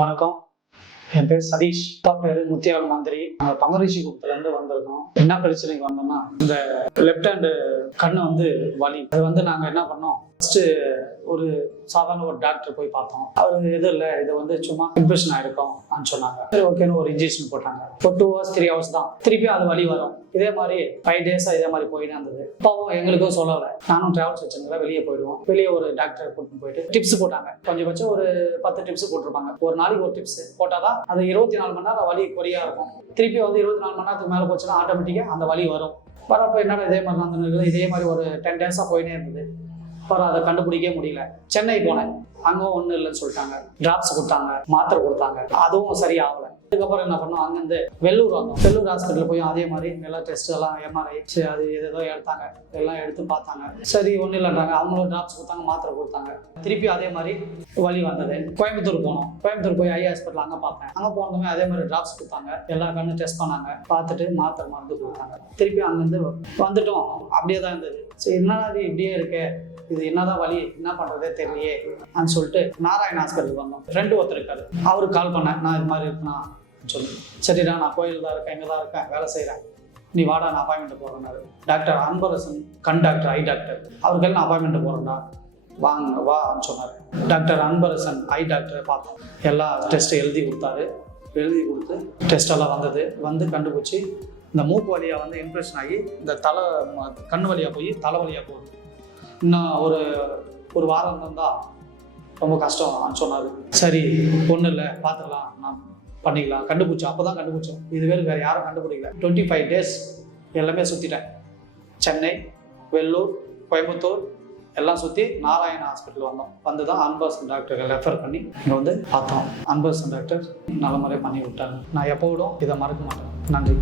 வணக்கம். என் பேர் சதீஷ். பேரு முத்தியால் மந்திரி. நாங்கள் பங்கரிஷி குப்பத்துலேருந்து வந்திருக்கோம். என்ன பிரச்சனைக்கு வந்தோம்னா, இந்த லெஃப்ட் ஹேண்டு கண்ணு வலி. அது நாங்கள் என்ன பண்ணோம், ஃபர்ஸ்ட் ஒரு சாதாரண ஒரு டாக்டர் போய் பார்த்தோம். அவர் எதுவும் இல்லை, இது சும்மா இன்ஃபெக்ஷன் ஆயிருக்கும் சொன்னாங்க. சரி ஓகேன்னு ஒரு இன்ஜெக்ஷன் போட்டாங்க. ஒரு 2 hours 3 hours தான், திருப்பி அது வலி வரும். இதே மாதிரி 5 days இதே மாதிரி போயிட்டு இருந்தது. அப்பாவும் எங்களுக்கும் சொல்லலை. நானும் டிராவல்ஸ் வச்சிருந்தேன், வெளியே போயிடுவோம். வெளியே ஒரு டாக்டர் கூட்டிட்டு போயிட்டு டிப்ஸ் போட்டாங்க. கொஞ்சம் ஒரு 10 டிப்ஸ் போட்டிருப்பாங்க. ஒரு நாளைக்கு ஒரு டிப்ஸ் போட்டாதான் அது 24 மணி நேரம் வலி குறையா இருக்கும். திருப்பி 24 மணி நேரத்துக்கு மேலே போச்சுன்னா ஆட்டோமேட்டிக்காக அந்த வலி வரும். வரப்போ என்னன்னா இதே மாதிரி நடந்துருக்குது. இதே மாதிரி ஒரு 10 days போயினே இருந்தது. அப்புறம் அதை கண்டுபிடிக்கவே முடியல. சென்னை போனேன், அங்கே ஒன்றும் இல்லைன்னு சொல்லிட்டாங்க. டிராப்ஸ் கொடுத்தாங்க, மாத்திரை கொடுத்தாங்க, அதுவும் சரியாகலை. அதுக்கப்புறம் என்ன பண்ணோம், அங்கேருந்து வெள்ளூர் வந்தோம். வெள்ளூர் ஹாஸ்பிட்டல் போய் அதே மாதிரி எல்லா டெஸ்ட் எல்லாம் எம்ஆர்ஐ அது ஏதோ எடுத்தாங்க. எல்லாம் எடுத்து பார்த்தாங்க. சரி ஒன்றும் இல்லைன்றாங்க. அவங்களும் டிராப்ஸ் கொடுத்தாங்க, மாத்திரை கொடுத்தாங்க. திருப்பி அதே மாதிரி வலி வந்தது. கோயம்புத்தூர் போனோம். கோயம்புத்தூர் போய் ஐ ஹாஸ்பிட்டல் அங்கே பார்த்தேன். அங்கே போனதுமே அதே மாதிரி டிராப்ஸ் கொடுத்தாங்க. எல்லா கண்ணு டெஸ்ட் பண்ணாங்க, பார்த்துட்டு மாத்திரை மருந்து கொடுத்தாங்க. திருப்பி அங்கேருந்து வந்துட்டோம். அப்படியே தான் இருந்தது. சரி என்னடா இது இப்படியே இருக்கே, இது என்னதான் வழி, என்ன பண்றதே தெரியலையே அப்படின்னு சொல்லிட்டு நாராயண ஹாஸ்பிட்டலுக்கு வந்தோம். ஃப்ரெண்டு ஒருத்தர் இருக்காரு, அவருக்கு கால் பண்ணேன். நான் இது மாதிரி இருக்குண்ணா சொல்லி. சரிடா, நான் கோயில் தான் இருக்கேன், எங்கே தான் இருக்கேன், வேலை செய்கிறேன், நீ வாடா, நான் அப்பாயின்மெண்ட் போகிறேன்னாரு. டாக்டர் அன்பரசன், கண் டாக்டர், ஐ டாக்டர், அவருக்கு நான் அப்பாயின்மெண்ட் போகிறேன்டா, வாங்க வான்னு சொன்னார். டாக்டர் அன்பரசன் ஐ டாக்டரை பார்த்தோம். எல்லா டெஸ்ட்டும் எழுதி கொடுத்தாரு. எழுதி கொடுத்து டெஸ்டெல்லாம் வந்து கண்டுபிடிச்சி இந்த மூக்கு வழியாக இன்ஃபெக்ஷன் ஆகி இந்த கண் வழியாக போய் தலை வழியாக போகுது. இன்னும் ஒரு வாரம் இருந்தால் ரொம்ப கஷ்டம் சொன்னார். சரி ஒன்றும் இல்லை, பார்த்துக்கலாம், நான் பண்ணிக்கலாம். கண்டுபிடிச்சோம். அப்போ தான் கண்டுபிடிச்சோம். இதுவே வேறு யாரும் கண்டுபிடிக்கல. 25 days எல்லாமே சுற்றிட்டேன். சென்னை, வெள்ளூர், கோயம்புத்தூர் எல்லாம் சுற்றி நாராயண ஹாஸ்பிட்டல் வந்தோம். வந்து தான் அன்பரசன் டாக்டருக்கு ரெஃபர் பண்ணி இங்கே பார்த்தோம். அன்பரசன் டாக்டர் நல்ல முறையாக பண்ணி விட்டாங்க. நான் எப்போ விடும் இதை மறக்க மாட்டேன். நன்றி.